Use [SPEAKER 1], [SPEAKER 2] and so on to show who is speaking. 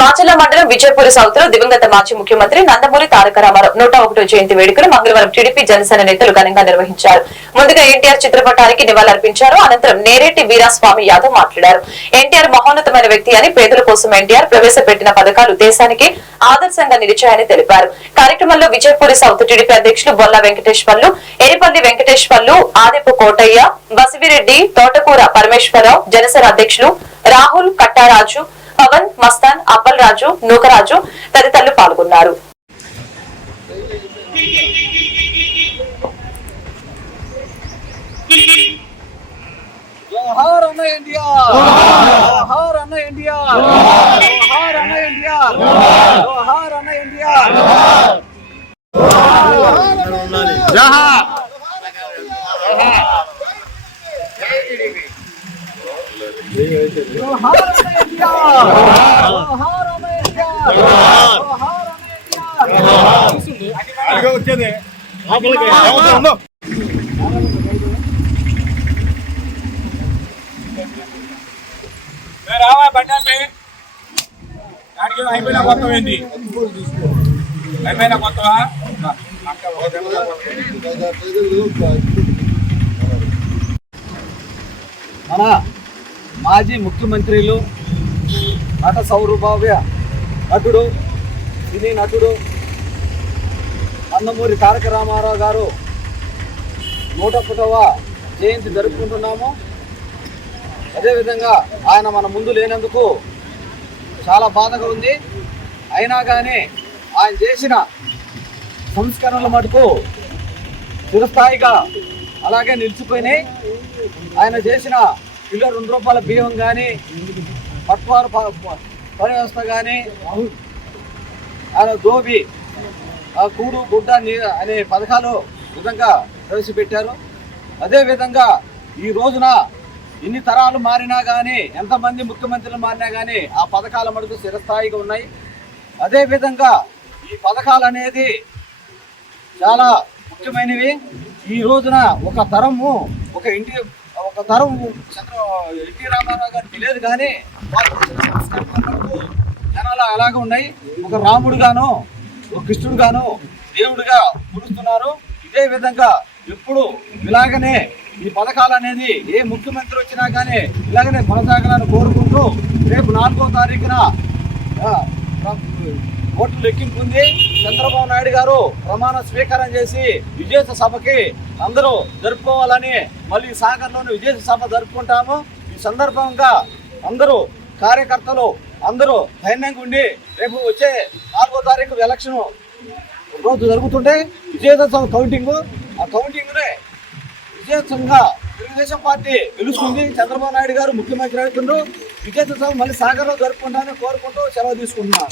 [SPEAKER 1] మాచల్ల మండలం విజయపూర్ సౌత్లో దివంగత మాజీ ముఖ్యమంత్రి నందమూరి తారక రామారావు నూట ఒకటో జయంతి వేడుకలు మంగళవారం టీడీపీ జనసేన నేతలు ఘనంగా నిర్వహించారు. ముందుగా ఎన్టీఆర్ చిత్రపటానికి నివాళులర్పించారు. అనంతరం నేరేటి వీరాస్వామి యాదవ్ మాట్లాడారు. ఎన్టీఆర్ మహోన్నతమైన వ్యక్తి అని పేదల కోసం ఎన్టీఆర్ ప్రవేశపెట్టిన పథకాలు దేశానికి ఆదర్శంగా నిలిచాయని తెలిపారు. కార్యక్రమంలో విజయపూరి సౌత్ టీడీపీ అధ్యక్షులు బొల్ల వెంకటేశ్వర్లు ఎరిపల్లి వెంకటేశ్వర్లు ఆదిపు కోటయ్య బసివిరెడ్డి తోటకూర పరమేశ్వరరావు జనసేన అధ్యక్షులు రాహుల్ కట్టారాజు పవన్ మస్తాన్ అప్పల్ రాజు నూకరాజు తదితరులు పాల్గొన్నారు.
[SPEAKER 2] జోహార్ అన్న ఇండియా! జోహార్ అన్న ఇండియా! జోహార్ అన్న ఇండియా! జోహార్ అన్న ఇండియా! జోహార్ జోహార్ జోహార్! ఇండియా
[SPEAKER 3] వచ్చేది రావా బండి దానికి అయిపోయినా మొత్తం ఏంది అయిపోయినా మొత్తమా
[SPEAKER 2] మన మాజీ ముఖ్యమంత్రులు నట సౌరభావ్య నటుడు సినీ నటుడు నందమూరి తారక రామారావు గారు నూట పుటవ జయంతి జరుపుకుంటున్నాము. అదేవిధంగా ఆయన మన ముందు లేనందుకు చాలా బాధగా ఉంది. అయినా కానీ ఆయన చేసిన సంస్కరణల మటుకు చిరస్థాయిగా అలాగే నిలిచిపోయినాయి. ఆయన చేసిన కిలో రెండు రూపాయల బియ్యం కానీ పట్వారు ప- పని వ్యవస్థ కానీ ఆయన దోబి ఆ కూడు గుడ్డ అనే పథకాలు విధంగా ప్రవేశపెట్టారు. అదేవిధంగా ఈ రోజున ఎన్ని తరాలు మారినా కానీ ఎంతమంది ముఖ్యమంత్రులు మారినా కానీ ఆ పథకాల మటుకు స్థిరస్థాయిగా ఉన్నాయి. అదేవిధంగా ఈ పథకాలు అనేది చాలా ముఖ్యమైనవి. ఈ రోజున ఒక తరము ఒక ఇంటి ఒక తరం చంద్ర ఎన్టీ రామారావు గారికి తెలియదు కానీ జనాలు అలాగే ఉన్నాయి. ఒక రాముడు గాను ఒక కృష్ణుడు గాను దేవుడిగా పిలుస్తున్నారు ఇదే విధంగా ఎప్పుడు ఇలాగనే ఈ పథకాలు అనేది ఏ ముఖ్యమంత్రి వచ్చినా కానీ ఇలాగనే కొనసాగాలని కోరుకుంటూ రేపు నాలుగో తారీఖున ఓట్లు లెక్కింపు ఉంది. చంద్రబాబు నాయుడు గారు ప్రమాణ స్వీకారం చేసి విజేత సభకి అందరూ జరుపుకోవాలని మళ్ళీ సాగర్లోని విజేత సభ జరుపుకుంటాము. ఈ సందర్భంగా అందరూ కార్యకర్తలు అందరూ ధైర్యంగా ఉండి రేపు వచ్చే నాలుగో తారీఖు ఎలక్షన్ రోజు జరుగుతుంటే విజేత కౌంటింగ్. ఆ కౌంటింగ్నే విజయోత్సవంగా తెలుగుదేశం పార్టీ గెలుస్తుంది. చంద్రబాబు నాయుడు గారు ముఖ్యమంత్రి అవుతుండ్రు. విజయోత్సవం మళ్ళీ సాగర్లో జరుపుకుంటానని కోరుకుంటూ సెలవు తీసుకుంటున్నాను.